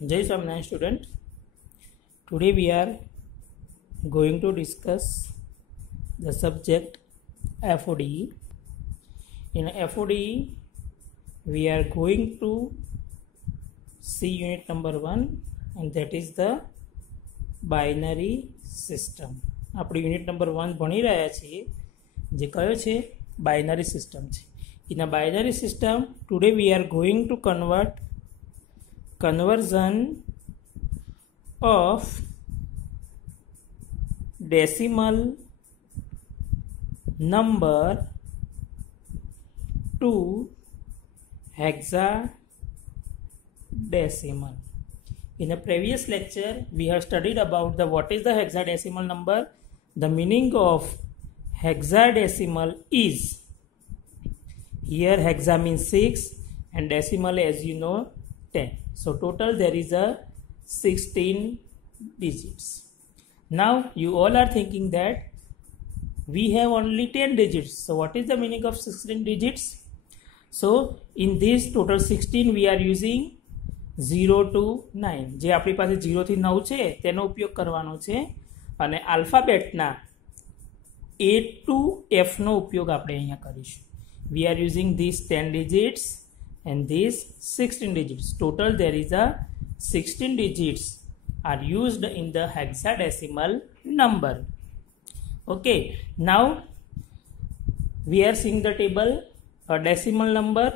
Jai Swaminarayan student. Today we are going to discuss the subject FODE. In FODE we are going to see unit number 1 and that is the binary system. આપણે unit number 1 ભણી રહ્યા છીએ જે કયો છે binary system છે. In a binary system today we are going to conversion of decimal number to hexadecimal. In the previous lecture we have studied about the what is the hexadecimal number. The meaning of hexadecimal is, here hexa means 6 and decimal as you know 10. So total there is a 16 digits. Now you all are thinking that we have only 10 digits. So what is the meaning of 16 digits? So in this total 16 we are using 0 to 9. જે આપણી પાસે 0 થી 9 છે તેનો ઉપયોગ કરવાનો છે અને આલ્ફાબેટના A to F નો ઉપયોગ આપણે અહીંયા કરીશું. We are using these 10 digits and these 16 digits. Total there is a 16 digits are used in the hexadecimal number. Okay, now we are seeing the table, a decimal number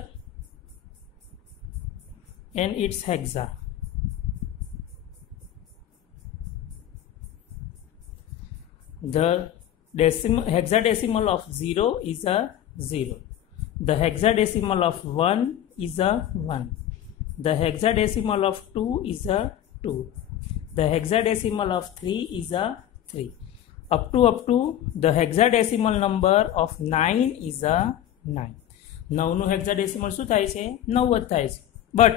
and its hexa. The hexadecimal of 0 is a 0. The hexadecimal of 1 is a 1. The hexadecimal of 2 is a 2. The hexadecimal of 3 is a 3. Up to the hexadecimal number of 9 is a 9. 9 નું hexadecimal શું થાય છે? 9 જ થાય છે. But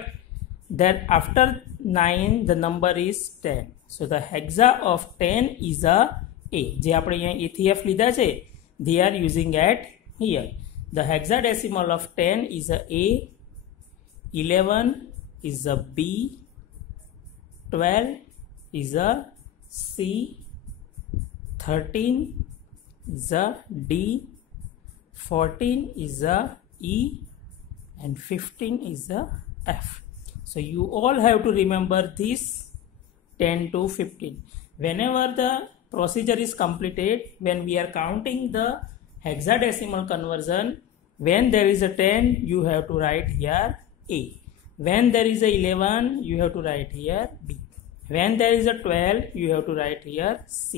then after 9 the number is 10. So the hexa of 10 is a A. જે આપણે અહીંયા A થી F લીધા છે, they are using at here. The hexadecimal of 10 is a A, 11 is a B, 12 is a C, 13 is a D, 14 is a E, and 15 is a F. So you all have to remember this 10 to 15. Whenever the procedure is completed, when we are counting the hexadecimal conversion, when there is a 10 you have to write here A. When there is a 11 you have to write here B. When there is a 12 you have to write here C,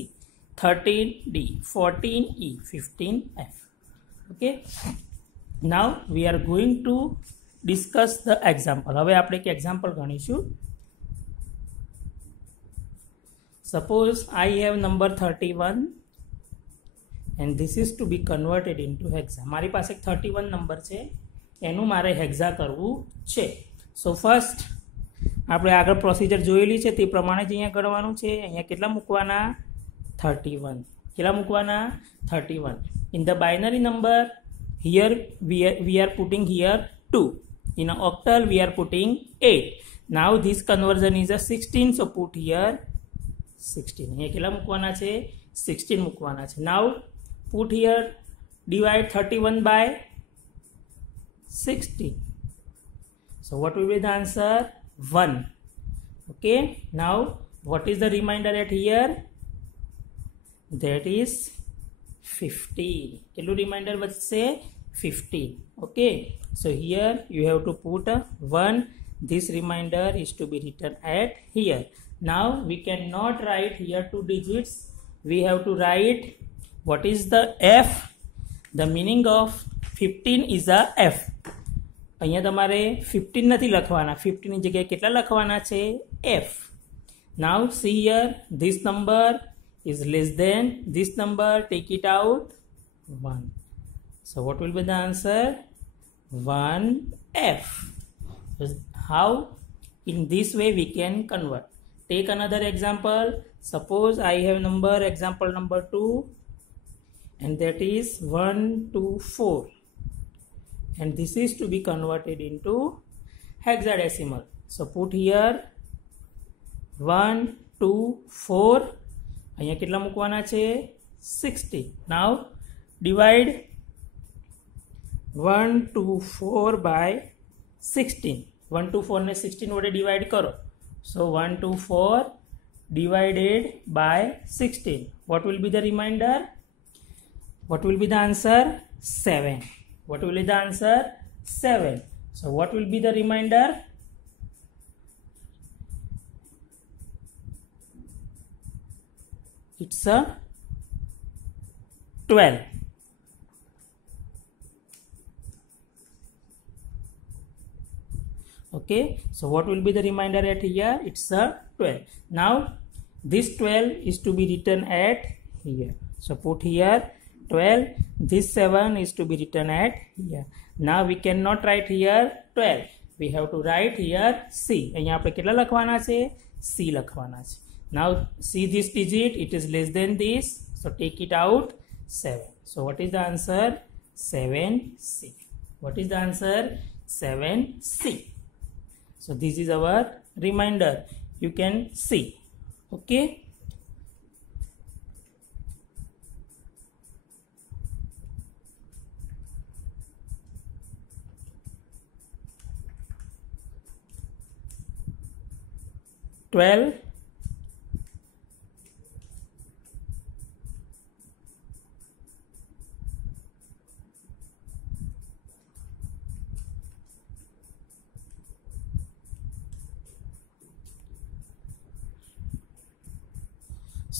13 D, 14 E, 15 F. Okay, now we are going to discuss the example. હવે આપણે એક example ગણીશું. Suppose I have number 31 and this is to be converted into hexa. મારી પાસે 31 number છે, એનું મારે hexa કરવું છે. So first આપણે આગળ પ્રોસિજર જોયેલી છે તે પ્રમાણે જ અહીંયા કરવાનું છે. અહીંયા કેટલા મૂકવાના? 31. કેટલા મૂકવાના? 31. In the binary number here we are putting here 2. In an octal we are putting 8. Now this conversion is a 16, so put here 16. અહીંયા કેટલા મૂકવાના છે? 16 મૂકવાના છે. Now put here, divide 31 by 16. So what will be the answer? 1. Okay, now what is the remainder at here? That is 15. કેટલું remainder વધશે? 15. Okay, so here you have to put a 1. This remainder is to be written at here. Now we cannot write here 2 digits. We have to write what is the F. The meaning of 15 is a F. અહીંયા તમારે 15 નથી લખવાના, 15 ની જગ્યાએ કેટલા લખવાના છે? F. Now see here, this number is less than this number, take it out 1. So what will be the answer? 1F. How? In this way we can convert. Take another example. Suppose I have example number 2 and that is 1 to 4 and this is to be converted into hexadecimal. So put here 1 2 4 અહીંયા કેટલા મૂકવાના છે 60. Now divide 1 2 4 by 16. 1 2 4 ને 16 વડે divide કરો. So 1 2 4 divided by 16. What will be the remainder? What will be the answer? 7. What will be the answer? 7. So what will be the remainder? It's a 12. Okay, so what will be the remainder at here? It's a 12. Now this 12 is to be written at here. So put here 12. This 7 is to be written at here. Now we cannot write here 12. We have to write here C. અહીંયા આપણે કેટલા લખવાના છે? C લખવાના છે. Now see this digit, it is less than this. So take it out, 7. So what is the answer? 7C. What is the answer? 7C. So this is our remainder. You can see. Okay. Twelve.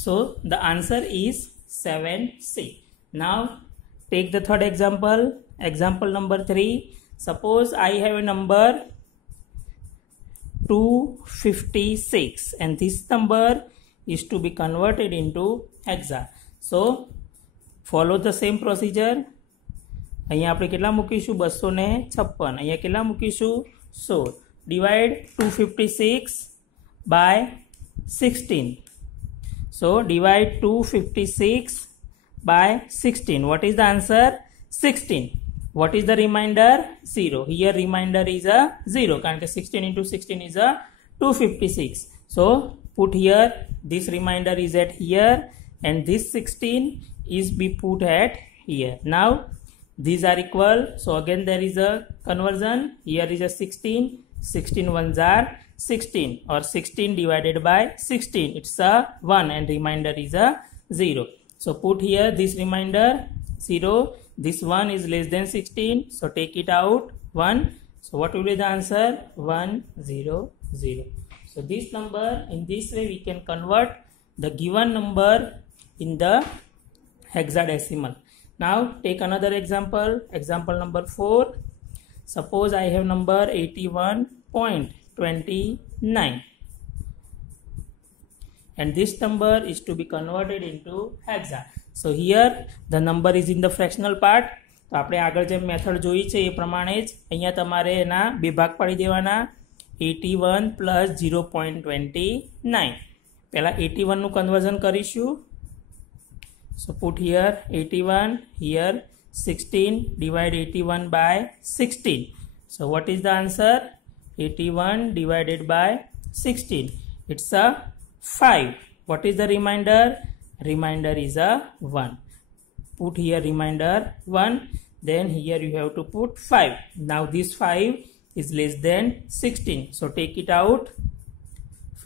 So the answer is 7C. Now take the third example. Example number 3. Suppose I have a number 256 and this number is to be converted into hexa. So follow the same procedure. અહીંયા આપણે કેટલા મૂકીશું 256. અહીંયા કેટલા મૂકીશું 16. Divide 256 by 16. So divide 256 by 16. What is the answer? 16. What is the remainder? 0. Here remainder is a 0. કારણ કે 16 into 16 is a 256. So put here, this remainder is at here and this 16 is be put at here. Now these are equal. So again there is a conversion. Here is a 16. 16 ones are 16 or 16 divided by 16. It's a 1 and remainder is a 0. So put here this remainder 0. This 1 is less than 16. So take it out 1. So what will be the answer? 100. So this number, in this way we can convert the given number in the hexadecimal. Now take another example. Example number 4. Suppose I have number 81.29 and this number is to be converted into hexa. So here the number is in the fractional part. તો આપણે આગળ જે method જોઈ છે એ પ્રમાણે જ અહીંયા તમારે એના બે ભાગ પાડી દેવાના. 81 પ્લસ 0.29. પહેલાં 81 નું કન્વર્ઝન કરીશું. So put here 81, here 16, divide 81 by 16. So what is the answer? 81 divided by 16. It's a 5. What is the remainder? Remainder is a 1. Put here remainder 1. Then here you have to put 5. Now this 5 is less than 16. So take it out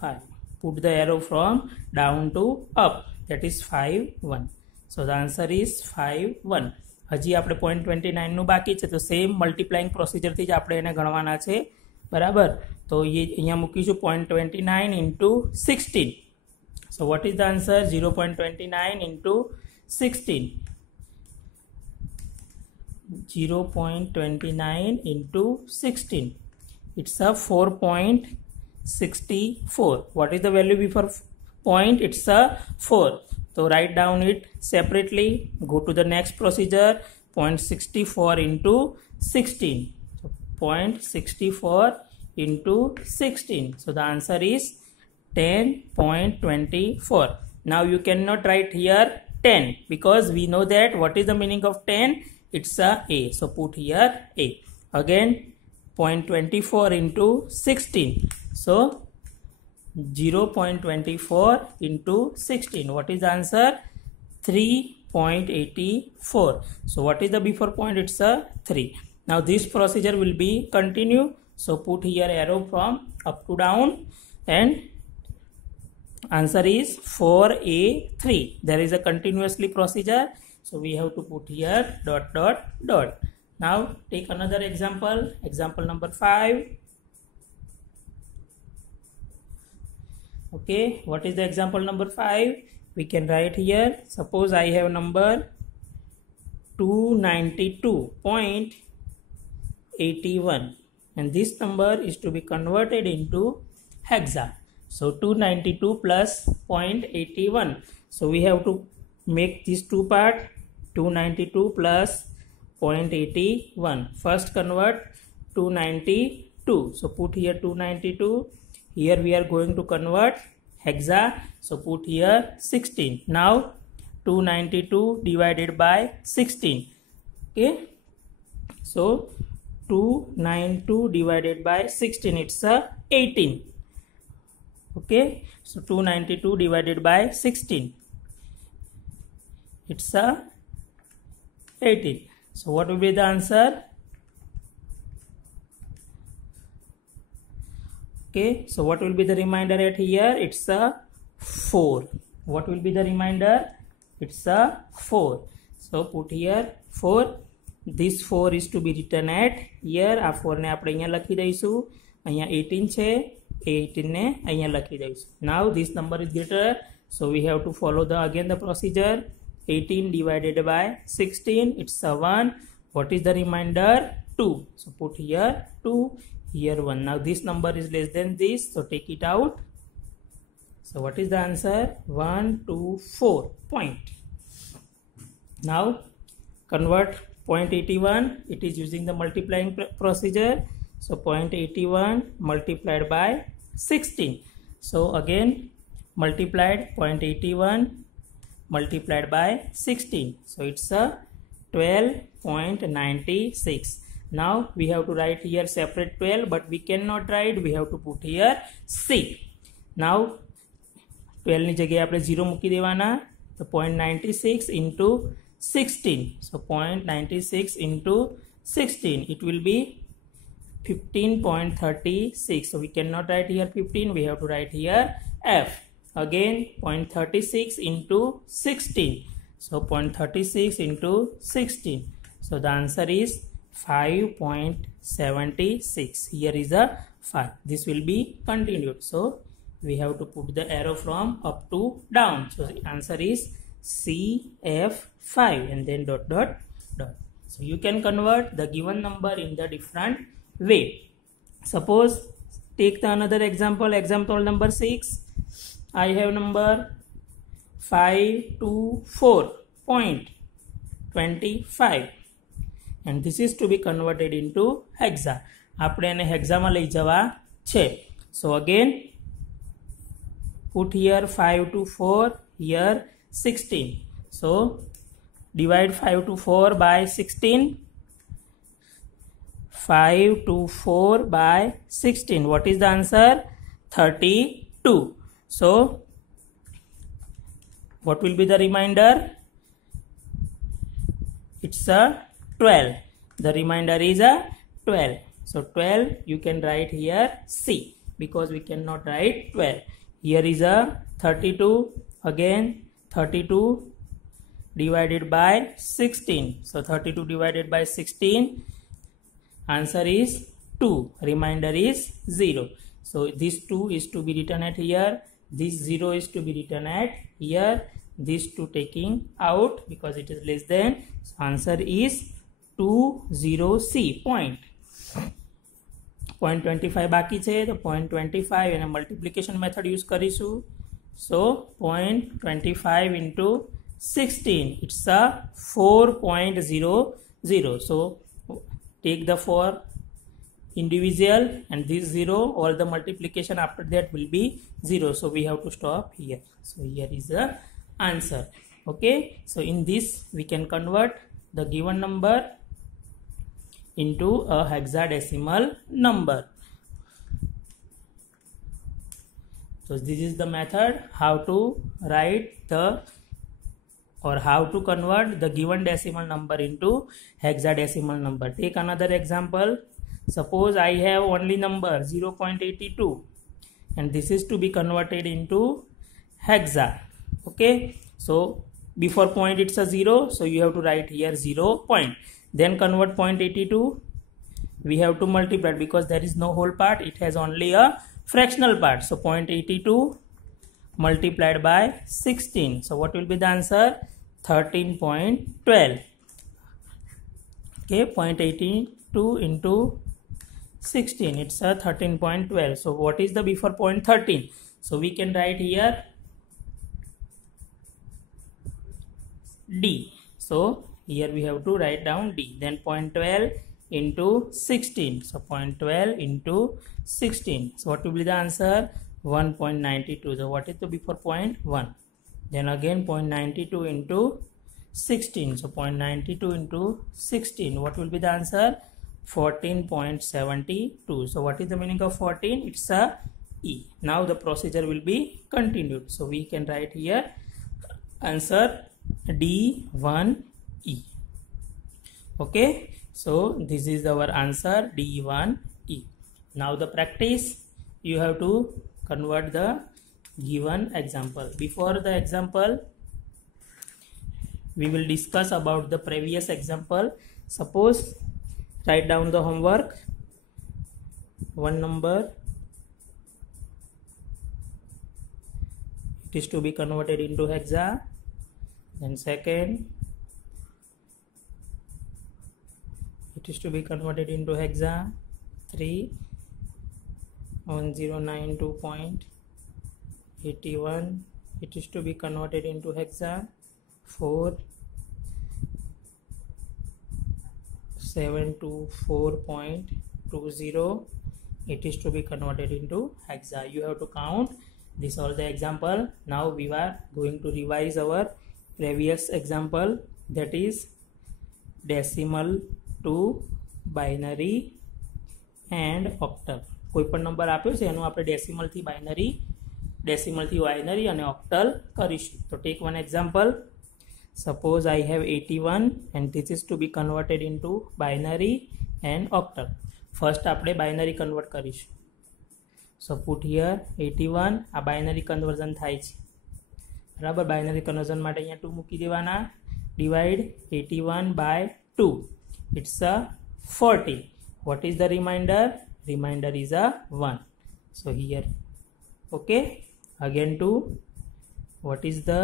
5. Put the arrow from down to up. That is 5 1. So the answer is 5 1. હજી આપણે 0.29 નું બાકી છે તો same multiplying પ્રોસિજરથી જ આપણે એને ગણવાના છે. બરાબર, તો એ અહીંયા મૂકીશું 0.29 into 16. So what is the answer? 0.29 into 16. 0.29 into 16. It's a 4.64. What is the value before point? It's a 4. So write down it separately. Go to the next procedure. 0.64 into 16. So 0.64 into 16. So the answer is 10.24. Now you cannot write here 10 because we know that what is the meaning of 10? It's a A. So put here A. Again 0.24 into 16. So 0.24 into 16. What is the answer? 3.84. So what is the before point? It's a 3. Now this procedure will be continue. So put here arrow from up to down, and answer is 4A3. There is a continuously procedure. So we have to put here dot dot dot. Now take another example. Example number 5. Okay, what is the example number 5? We can write here. Suppose I have number 292.81, and this number is to be converted into hexa. So 292 plus 0.81. So we have to make these two part. 292 plus 0.81. First convert 292. So put here 292. Here we are going to convert hexa. So put here 16. Now 292 divided by 16. Okay. So 292 divided by 16. It's a 18. Okay. So 292 divided by 16. It's a 18. So what will be the answer? Okay, so what will be the remainder at here? It's a 4. What will be the remainder? It's a 4. So put here 4. This 4 is to be written at here. આ 4 ને આપણે અહીંયા લખી દઈશું. અહીંયા 18 છે, 18 ને અહીંયા લખી દઈશું. Now this number is greater, so we have to follow again the procedure. 18 divided by 16, it's a 1. What is the remainder? 2. So put here 2. Here 1. Now this number is less than this, so take it out. So what is the answer? 124 point. Now convert 0.81. It is using the multiplying procedure. So 0.81 multiplied by 16. So again multiplied 0.81 multiplied by 16. So it's a 12.96. Now we have to write here separate 12, but we cannot write. We have to put here C. Now 12 ની જગ્યાએ આપણે 0 મૂકી દેવાના. So 0.96 into 16. So 0.96 into 16. It will be 15.36. So we cannot write here 15. We have to write here F. Again 0.36 into 16. So 0.36 into 16. So the answer is 5.76. Here is a 5. This will be continued. So we have to put the arrow from up to down. So the answer is CF5 and then dot dot dot. So you can convert the given number in the different way. Suppose take the another example. Example number 6. I have number 524.25. and this is to be converted into hexa. આપણે એને હેક્સામાં લઈ જવા છે. So again put here 5 to 4, here 16. So divide 5 to 4 by 16. 5 to 4 by 16. What is the answer? 32. So what will be the remainder? It's a 12. The remainder is a 12. So 12 you can write here C, because we cannot write 12. Here is a 32. Again 32 divided by 16. So 32 divided by 16. Answer is 2. Remainder is 0. So this 2 is to be written at here. This 0 is to be written at here. This 2 taking out because it is less than. So answer is 20C point. 0.25 બાકી છે, તો 0.25 એને multiplication method use કરીશું. So 0.25 into 16, it's a 4.00. So take the 4 individual and this 0, all the multiplication after that will be 0. So we have to stop here. So here is the answer. Okay, so in this we can convert the given number into a hexadecimal number. So this is the method how to write the or how to convert the given decimal number into hexadecimal number. Take another example. Suppose I have only number 0.82 and this is to be converted into hexa. Okay, so before point it's a 0, so you have to write here 0 point. Then convert 0.82, we have to multiply because there is no whole part, it has only a fractional part. So 0.82 multiplied by 16. So what will be the answer? 13.12. Okay, 0.82 into 16, it's a 13.12. So what is the before 0.13? So we can write here D. So here we have to write down D. Then 0.12 into 16. So 0.12 into 16. So what will be the answer? 1.92. So what is the before 0.1? Then again 0.92 into 16. So 0.92 into 16. What will be the answer? 14.72. So what is the meaning of 14? It's a E. Now the procedure will be continued. So we can write here answer D1E. Okay, so this is our answer D1E. Now the practice, you have to convert the given example. Before the example, we will discuss about the previous example. Suppose, write down the homework. One number, it is to be converted into hexa. Then second, it is to be converted into hexa. 3, 1092.81, it is to be converted into hexa. 4, 724.20, it is to be converted into hexa. You have to count this all the example. Now we are going to revise our previous example, that is decimal to binary and octal. કોઈ પણ number આપ્યો છે એનું આપણે decimal થી binary અને octal કરીશું. તો take one example. Suppose I have 81 and this is to be converted into binary and octal. First આપણે બાઇનરી કન્વર્ટ કરીશું. સો પુટ હિયર 81. આ બાઇનરી કન્વર્ઝન થાય છે બરાબર. બાઇનરી કન્વર્ઝન માટે અહીંયા 2 મૂકી દેવાના. Divide 81 by 2, it's a 40. What is the remainder? Remainder is a 1. So here, okay, again 2. What is the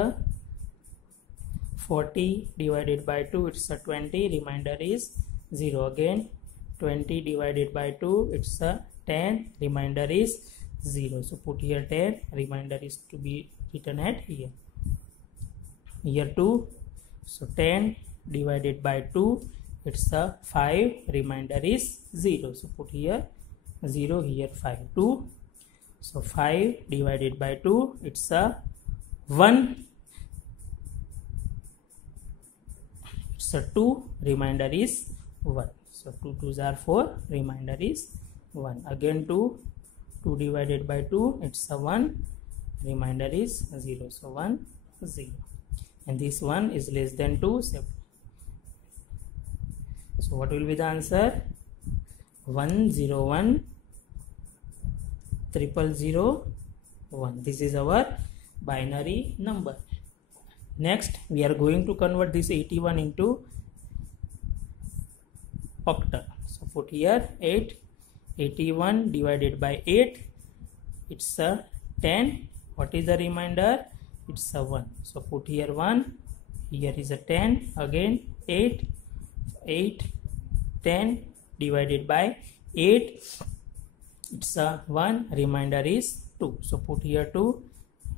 40 divided by 2? It's a 20. Remainder is 0. Again 20 divided by 2, it's a 10. Remainder is 0. So put here 10. Remainder is to be written at here. Here 2. So 10 divided by 2, it's a 5. Remainder is 0. So put here 0, here 5. 2. So 5 divided by 2, it's a 1. It's a 2. Remainder is 1. So 2 2s are 4. Remainder is 1. Again 2. 2 divided by 2, it's a 1. Remainder is 0. So 1 0. And this one is less than 2. So what will be the answer? 101,000,001. This is our binary number. Next, we are going to convert this 81 into octal. So put here 8. 81 divided by 8, it's a 10. What is the remainder? It's a 1. So put here 1. Here is a 10. Again 8. 8, 10 divided by 8, it's a 1. Remainder is 2. So put here 2.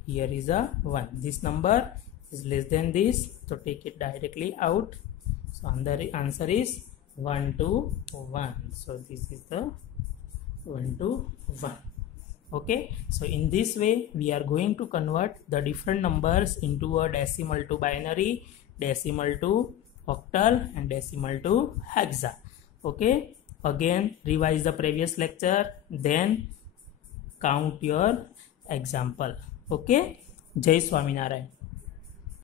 Here is a 1. This number is less than this, so take it directly out. So the answer is 1 to 1. So this is the 1 to 1. Okay, so in this way we are going to convert the different numbers into a decimal to binary, decimal to octal and decimal to hexa. Okay, again revise the previous lecture, then count your example. Okay, Jai Swaminarayan.